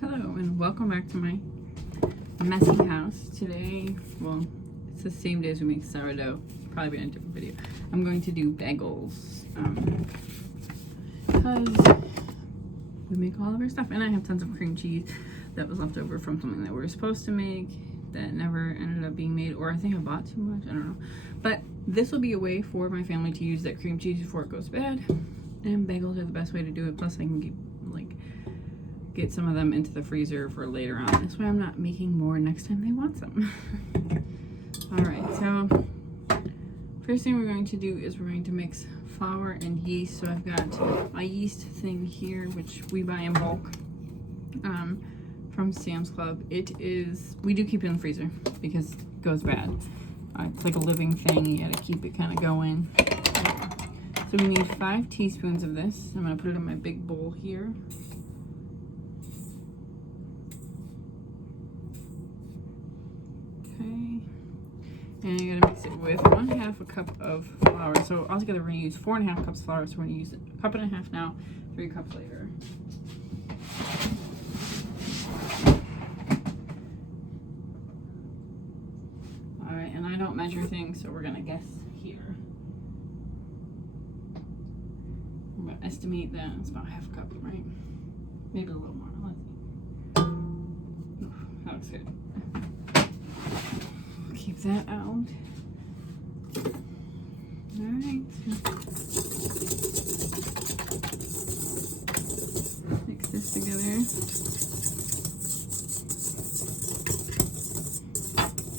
Hello and welcome back to my messy house. Today, well, it's the same day as we make sourdough, probably be in a different video. I'm going to do bagels because we make all of our stuff, and I have tons of cream cheese that was left over from something that we were supposed to make that never ended up being made, or I think I bought too much, I don't know. But this will be a way for my family to use that cream cheese before it goes bad, and bagels are the best way to do it. Plus I can get some of them into the freezer for later on. This way I'm not making more next time they want some. Alright, so first thing we're going to do is we're going to mix flour and yeast. So I've got my yeast thing here, which we buy in bulk from Sam's Club. We do keep it in the freezer because it goes bad. It's like a living thing. You gotta keep it kind of going. So we need 5 teaspoons of this. I'm gonna put it in my big bowl here. And you're gonna mix it with 1/2 a cup of flour. So altogether we're gonna use 4.5 cups of flour. So we're gonna use a cup and a half now, 3 cups later. All right, and I don't measure things, so we're gonna guess here. I'm gonna estimate that it's about 1/2 cup, right? Maybe a little more. Let's see. Oof, that looks good. Keep that out. Alright. Mix this together.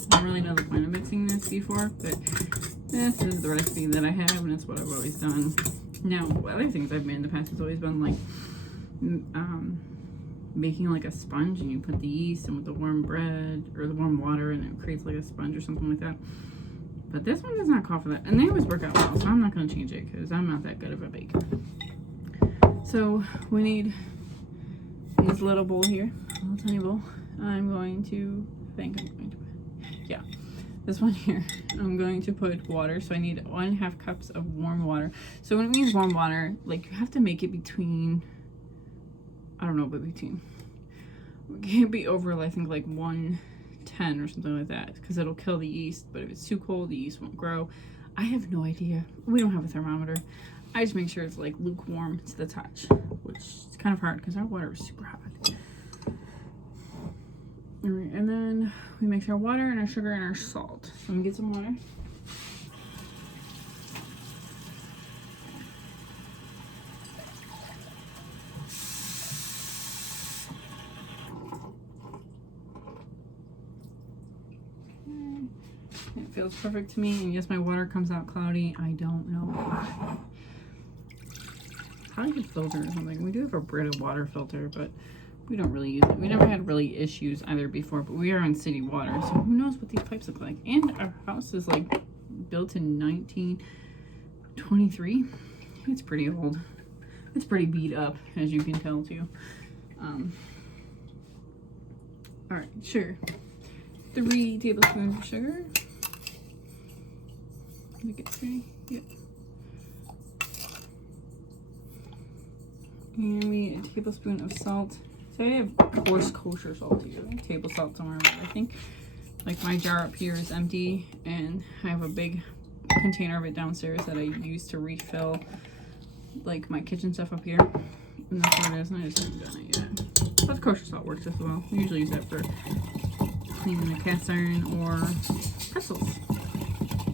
I don't really know the point of mixing this before, but this is the recipe that I have, and it's what I've always done. Now, other things I've made in the past has always been like making like a sponge, and you put the yeast in with the warm bread or the warm water, and it creates like a sponge or something like that. But this one does not call for that, and they always work out well, so I'm not going to change it because I'm not that good of a baker. So we need, in this little bowl here, a little tiny bowl, this one here, I'm going to put water. So I need 1/2 cups of warm water. So when it means warm water, like you have to make it between, I don't know, but between, it can't be over, I think, like 110 or something like that, because it'll kill the yeast. But if it's too cold, the yeast won't grow. I have no idea. We don't have a thermometer. I just make sure it's like lukewarm to the touch, which is kind of hard because our water is super hot. All right, and then we mix our water and our sugar and our salt. So I'm gonna get some water. It feels perfect to me, and yes, my water comes out cloudy. I don't know why. Probably a filter or something. We do have a Brita water filter, but we don't really use it. We never had really issues either before, but we are on city water, so who knows what these pipes look like. And our house is like built in 1923. It's pretty old. It's pretty beat up, as you can tell too. All right, sugar. 3 tablespoons of sugar. I think it's 3. Yep. And we need a tablespoon of salt. So I have coarse kosher salt here. Table salt somewhere, but I think like my jar up here is empty, and I have a big container of it downstairs that I use to refill like my kitchen stuff up here. And that's what it is, and I just haven't done it yet. But kosher salt works as well. We usually use that for cleaning the cast iron or pretzels. I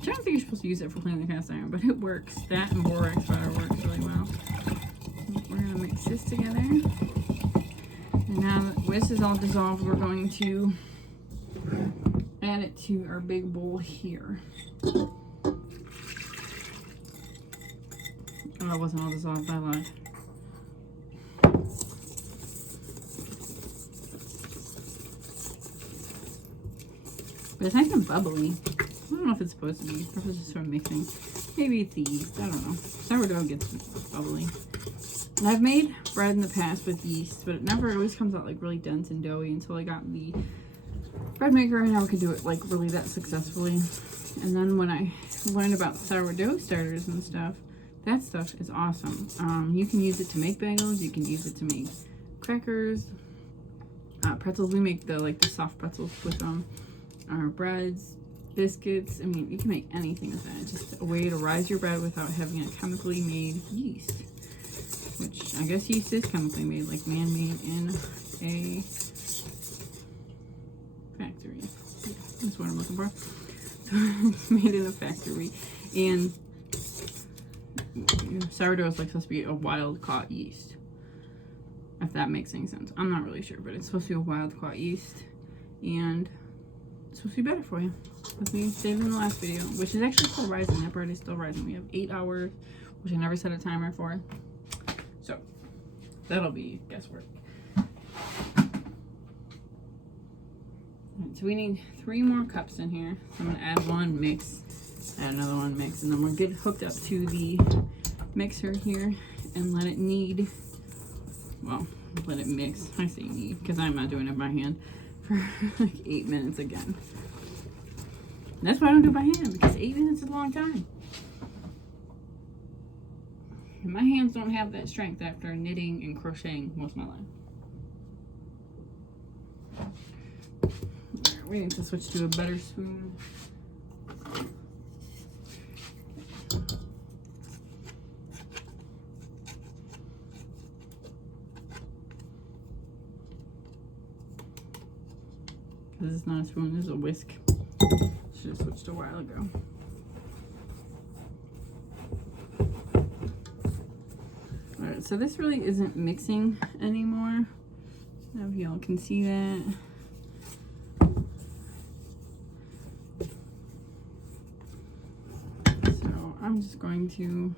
don't think you're supposed to use it for cleaning the cast iron, but it works. That and borax powder works really well. We're gonna mix this together. And now that this is all dissolved, we're going to add it to our big bowl here. Oh, it wasn't all dissolved, I lied. But it's nice and bubbly. I don't know if it's supposed to be, or if it's just sort of mixing. Maybe it's the yeast, I don't know. Sourdough gets bubbly. And I've made bread in the past with yeast, but it never always comes out like really dense and doughy until I got the bread maker, and now I can do it like really that successfully. And then when I learned about sourdough starters and stuff, that stuff is awesome. You can use it to make bagels, you can use it to make crackers, pretzels. We make the soft pretzels with our breads, biscuits. I mean, you can make anything with that. It's just a way to rise your bread without having a chemically made yeast, which I guess yeast is chemically made, like man-made in a factory. That's what I'm looking for. It's made in a factory. And sourdough is like supposed to be a wild caught yeast, if that makes any sense. I'm not really sure, but it's supposed to be a wild caught yeast, and it's supposed to be better for you, as we stated in the last video, which is actually still rising. That bread is still rising. We have 8 hours, which I never set a timer for, so that'll be guesswork. Right, so we need 3 more cups in here. So I'm gonna add one, mix, add another one, mix, and then we'll get hooked up to the mixer here and let it knead. Well, let it mix. I say knead because I'm not doing it by hand for like 8 minutes again. And that's why I don't do it by hand, because 8 minutes is a long time. And my hands don't have that strength after knitting and crocheting most of my life. Alright, we need to switch to a better spoon. This is not a spoon, this is a whisk. Should have switched a while ago. Alright, so this really isn't mixing anymore. I don't know if y'all can see that. So I'm just going to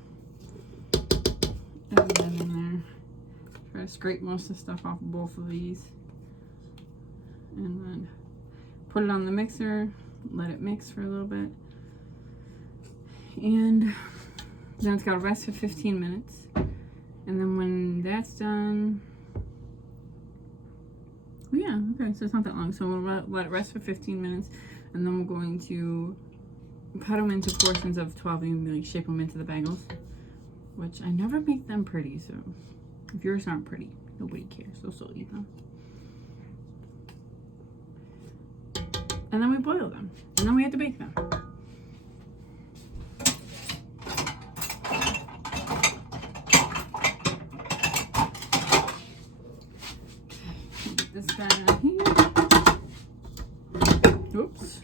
add that in there. Try to scrape most of the stuff off of both of these. And then put it on the mixer, let it mix for a little bit, and then it's got to rest for 15 minutes. And then when that's done, oh yeah, okay, so it's not that long. So we'll let it rest for 15 minutes, and then we're going to cut them into portions of 12 and really shape them into the bagels, which I never make them pretty. So if yours aren't pretty, nobody cares. They'll still eat them. And then we boil them, and then we have to bake them. Get this guy out here. Oops.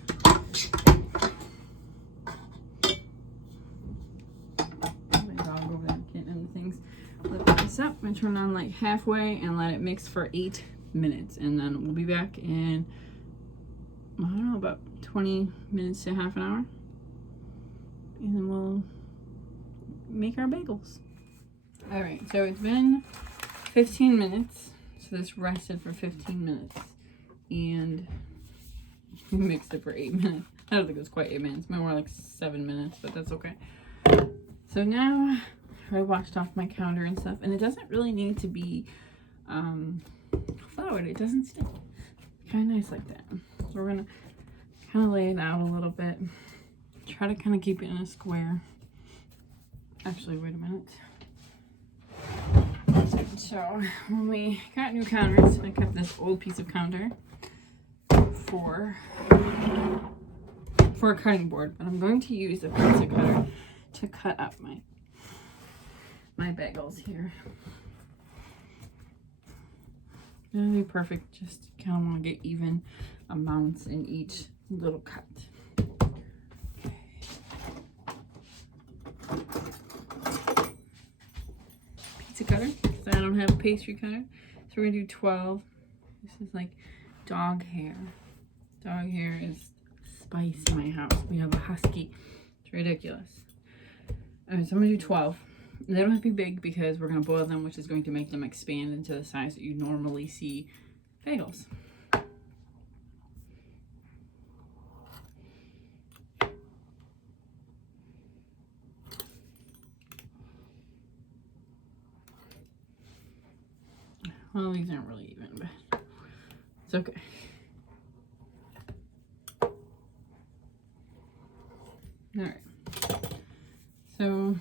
My dog over there getting into things. Lift this up and turn on like halfway and let it mix for 8 minutes, and then we'll be back in, I don't know, about 20 minutes to half an hour, and then we'll make our bagels. All right, so it's been 15 minutes. So this rested for 15 minutes, and we mixed it for 8 minutes. I don't think it was quite 8 minutes, maybe more like 7 minutes, but that's okay. So now I washed off my counter and stuff, and it doesn't really need to be floured. It doesn't stick. Kind of nice like that. So we're gonna kind of lay it out a little bit. Try to kind of keep it in a square. Actually, wait a minute. So when we got new counters, I kept this old piece of counter for a cutting board, but I'm going to use a pizza cutter to cut up my bagels here. It'll be perfect. Just kind of want to get even amounts in each little cut. Pizza cutter, because I don't have a pastry cutter. So we're gonna do 12. This is like dog hair. Dog hair is spice in my house. We have a husky. It's ridiculous. Alright, so I'm gonna do 12. They don't have to be big because we're going to boil them, which is going to make them expand into the size that you normally see bagels. Well, these aren't really even, but it's okay. Alright. So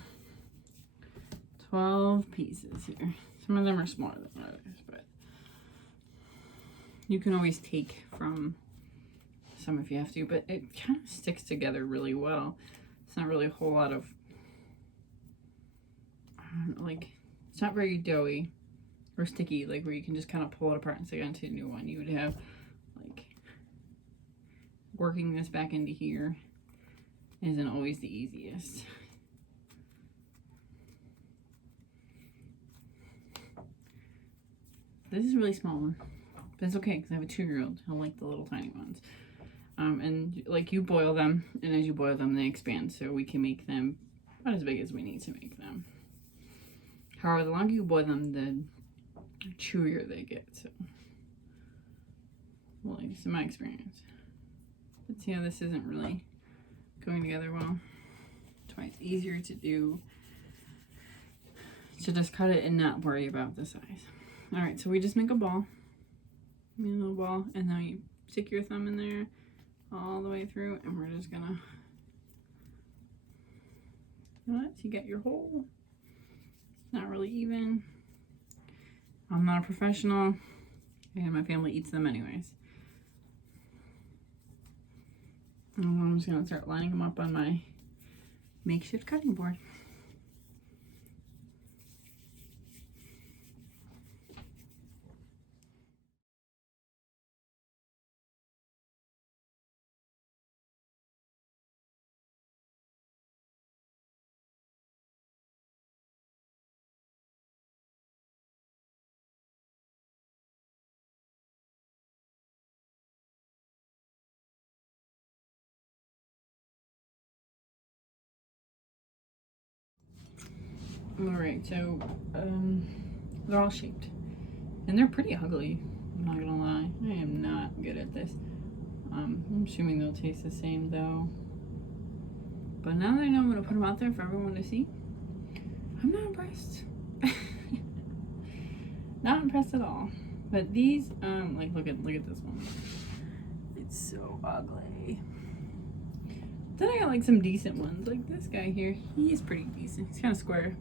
12 pieces here. Some of them are smaller than others, but You can always take from some if you have to, but it kind of sticks together really well. It's not really a whole lot of, like, it's not very doughy or sticky, like where you can just kind of pull it apart and stick it onto a new one. You would have, like, working this back into here isn't always the easiest. This is a really small one, but it's okay because I have a 2-year-old. He'll like the little tiny ones. And like you boil them, and as you boil them, they expand, so we can make them about as big as we need to make them. However, the longer you boil them, the chewier they get. So, well, at least in my experience. But see how this isn't really going together well. That's why it's easier to do. To just cut it and not worry about the size. All right, so we just make a ball. Make a little ball, and now you stick your thumb in there all the way through, and we're just gonna, you get your hole. It's not really even. I'm not a professional, and my family eats them anyways. And I'm just gonna start lining them up on my makeshift cutting board. Alright, so they're all shaped. And they're pretty ugly, I'm not gonna lie. I am not good at this. I'm assuming they'll taste the same though. But now that I know I'm gonna put them out there for everyone to see, I'm not impressed. Not impressed at all. But these, like look at this one. It's so ugly. Then I got like some decent ones, like this guy here. He's pretty decent. He's kind of square.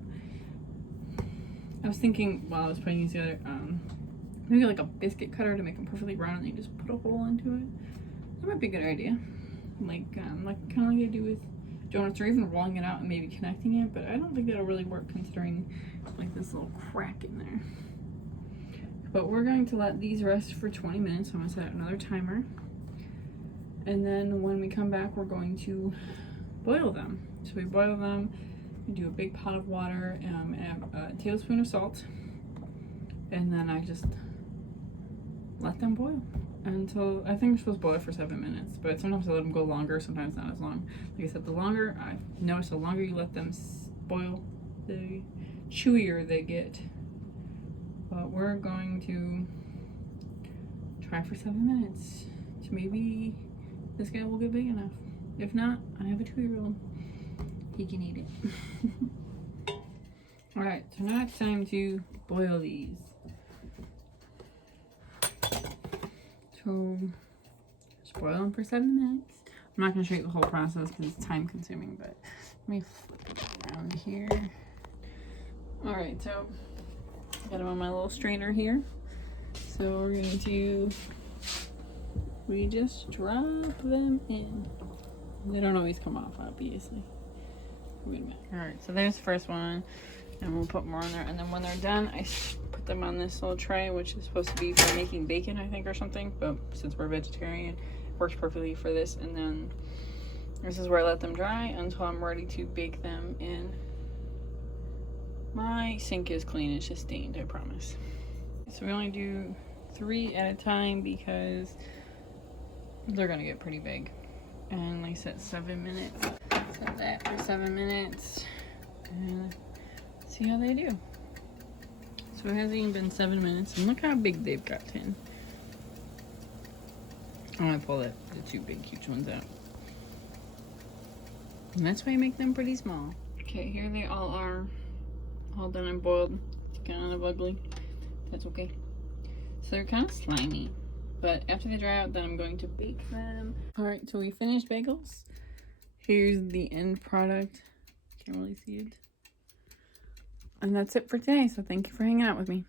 I was thinking while I was putting these together, maybe like a biscuit cutter to make them perfectly round, and then you just put a hole into it. That might be a good idea. Like kind of like I do with donuts, or even rolling it out and maybe connecting it. But I don't think that'll really work considering like this little crack in there. But we're going to let these rest for 20 minutes. So I'm gonna set another timer. And then when we come back, we're going to boil them. So we boil them, we do a big pot of water, and a tablespoon of salt. And then I just let them boil until, I think we're supposed to boil for 7 minutes, but sometimes I let them go longer, sometimes not as long. Like I said, the longer, I've noticed the longer you let them boil, the chewier they get. But we're going to try for 7 minutes to maybe this guy will get big enough. If not, I have a 2-year-old. He can eat it. Alright, so now it's time to boil these. So, just boil them for 7 minutes. I'm not going to show you the whole process because it's time consuming, but let me flip it around here. Alright, so I got them on my little strainer here. So we're going to, we just drop them in. They don't always come off, obviously. Wait a minute. Alright, so there's the first one. And we'll put more on there. And then when they're done, I put them on this little tray, which is supposed to be for making bacon, I think, or something. But since we're vegetarian, it works perfectly for this. And then this is where I let them dry until I'm ready to bake them in. My sink is clean. It's just stained, I promise. So we only do 3 at a time because they're going to get pretty big. And like I said, 7 minutes. Set that for 7 minutes. And see how they do. So it hasn't even been 7 minutes, and look how big they've gotten. I'm gonna pull the 2 big huge ones out. And that's why I make them pretty small. Okay, here they all are. All done and boiled. It's kind of ugly. That's okay. So they're kind of slimy. But after they dry out, then I'm going to bake them. Alright, so we finished bagels. Here's the end product. Can't really see it. And that's it for today, so thank you for hanging out with me.